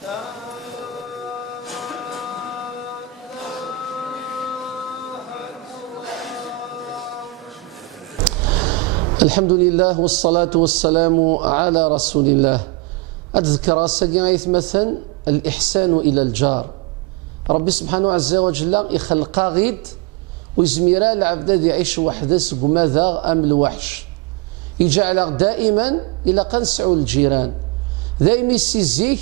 الحمد لله والصلاة والسلام على رسول الله. أتذكر ساقي مثلا الإحسان إلى الجار. ربي سبحانه عز وجل يخلق غيد ويزميرا العبد يعيش وحده ماذا أم الوحش يجعل دائما إلى قنسعوا الجيران دائما يسيزيك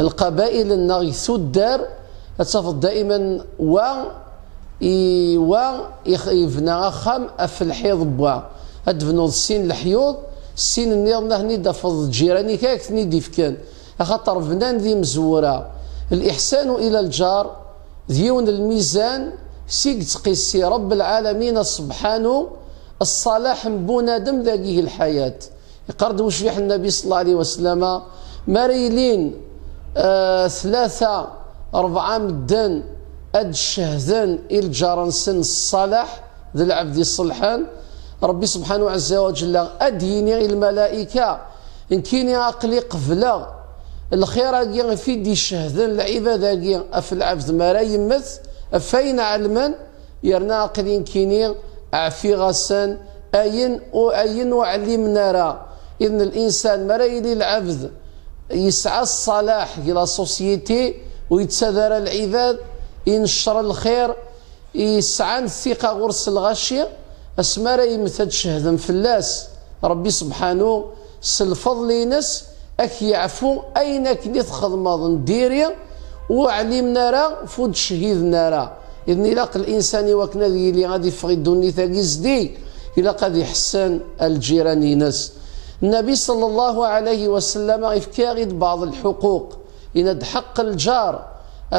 القبائل النغيثو الدار تفضل دائما يبنى خام في الحيض بوا أدفنوا السين الحيوض السين النيض هني دفض جيراني كاك ثني كان خاطر فنان ذي مزورة. الإحسان إلى الجار ديون الميزان سيك تقيسي رب العالمين سبحانه الصلاح بنادم ذاقيه الحياة يقرد وشيح النبي صلى الله عليه وسلم مريلين 3 4 مدان أد الشهدان الجار سن الصلاح ذي العبد الصلحان ربي سبحانه عز وجل أديني الملائكة إن كيني عقلي قفلة الخير في دي الشهدان العبادة في العبد ما لا يمث فين علما يرنا عقلين كيني عفي غسان أين وعلمنا را إذن الإنسان ما يلي العبد يسعى الصلاح إلى سوسيتي ويتسذر العباد ينشر الخير يسعى الثقة غرس الغشية اسماء يمثل شهدا فلاس ربي سبحانه سلفضل ينس اك يعفو اين كنيت خدمه ديريا وعلمنا راه فود شهيدنا راه اذن الى الانسان وكنا اللي غادي يفغي الدنيا تاكيزدي الى قد يحسن الجيران ينس. النبي صلى الله عليه وسلم يفكاغد بعض الحقوق يند حق الجار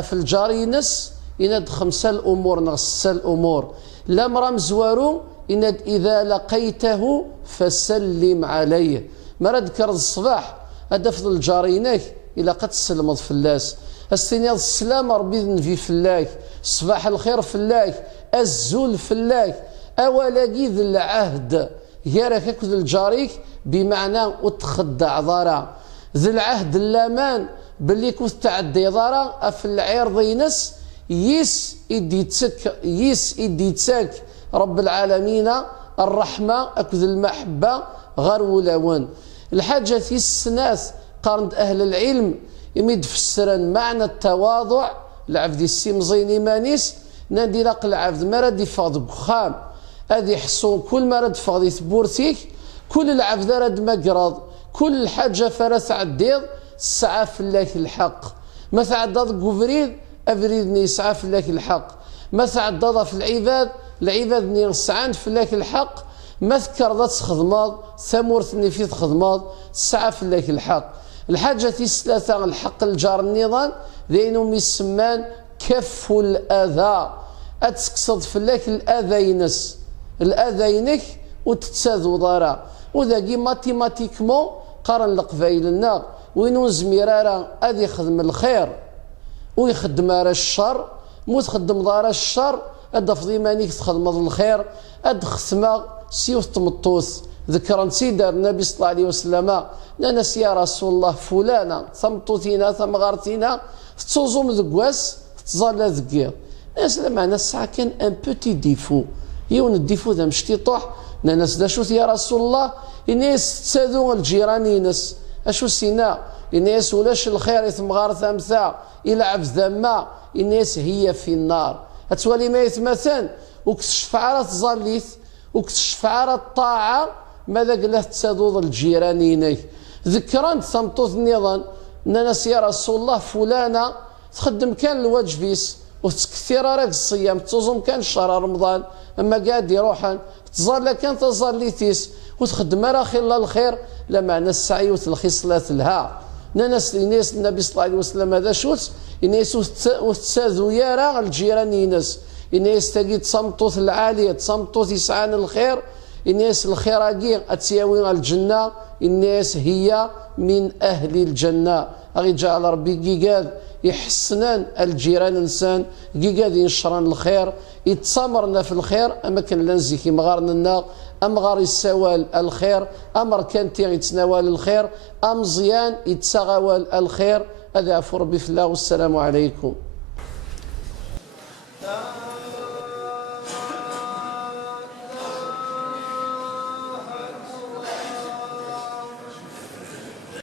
في الجار ينس يند 5 الامور نغ 6 الامور لا مرا مزوارو إن إذا لقيته فسلم عليه ما ذكر الصباح أدفض الجارينك إلى قد سلمت فلاس استنياض السلام ربي نفي فلاك صباح الخير فلاك الزول فلاك أولاقي ذي العهد يارك أكد الجاريك بمعنى وتخدع ضارا ذي العهد اللامان باللي كنت تعدي ضارا في العير ضينس يس إديتك رب العالمين الرحمة أكد المحبة غير ولون الحاجة في السناس قارنت أهل العلم يمد فسرا معنى التواضع العبد السيمزيني مانيس نادي لق العبد ما راد يفاض بخام هذه حصون كل ما راد فاضي ثبورتيك كل العبد راد مقرض كل الحاجة فرس عديض سعى في الله الحق ما تعدض قبريد أبريد يسعى في الله الحق ما تعدض في العباد العباد نسعان في الله الحق ما ذكر ذات خدمات ثمورثني في خدمات تسعى في الله الحق. الحاجة الثلاثة الحق الجار النظام لأنهم يسمان كف الأذى أتقصد في الله الأذى ينس الأذى ينك وتتساذو ضارا وذاكي ماتيماتيكمون قارن لقبايل النار وينو زميرارا أذي يخدم الخير ويخدم على الشر مو تخدم ضارا الشر أد فضي مانيك تخدم الخير أد ختمة سيوف تمطوث ذكرا سيدنا النبي صلى الله عليه وسلم ناس يا رسول الله فلانا ثمطوتينا ثم غارتينا تزوم ذكواس تظل ذكير ناس لما نسعى كان ان بوتي ديفو يون الديفو ذا مشتي طوح ناس دا شوت يا رسول الله الناس تسادو الجيران ينس اشو سينا الناس ولاش الخير ثم غار ثامثا الى عبد ذما الناس هي في النار أتولي ما يتمثل وكتشف على تظليث وكتشف على الطاعة ماذا قلت تسادوض الجيرانيني ذكران ثمطوث النظام ناس يا رسول الله فلانة تخدم كان الواجبيس وتكثير راك الصيام تزوم كان شهر رمضان أما قاعد يروحان تظل كان تظليثيس وتخدم راخي الله الخير لما السعي وتلخيص لها ناس النبي صلى الله عليه وسلم هذا شوت الناس وتساذو يارا الجيران ينس الناس تجي تصمتوث العالية تصمتوث يسعان الخير الناس الخيراقي أتساوي الجنة الناس هي من أهل الجنة أغي جعل ربي قيقاد يحسنان الجيران إنسان قيقاد ينشران الخير يتصامرنا في الخير أما كان لنزيكي مغارنا أم غار يتساوال الخير أمر كان يتناول الخير أم زيان يتساوال الخير أذعف ربي في الله، والسلام عليكم.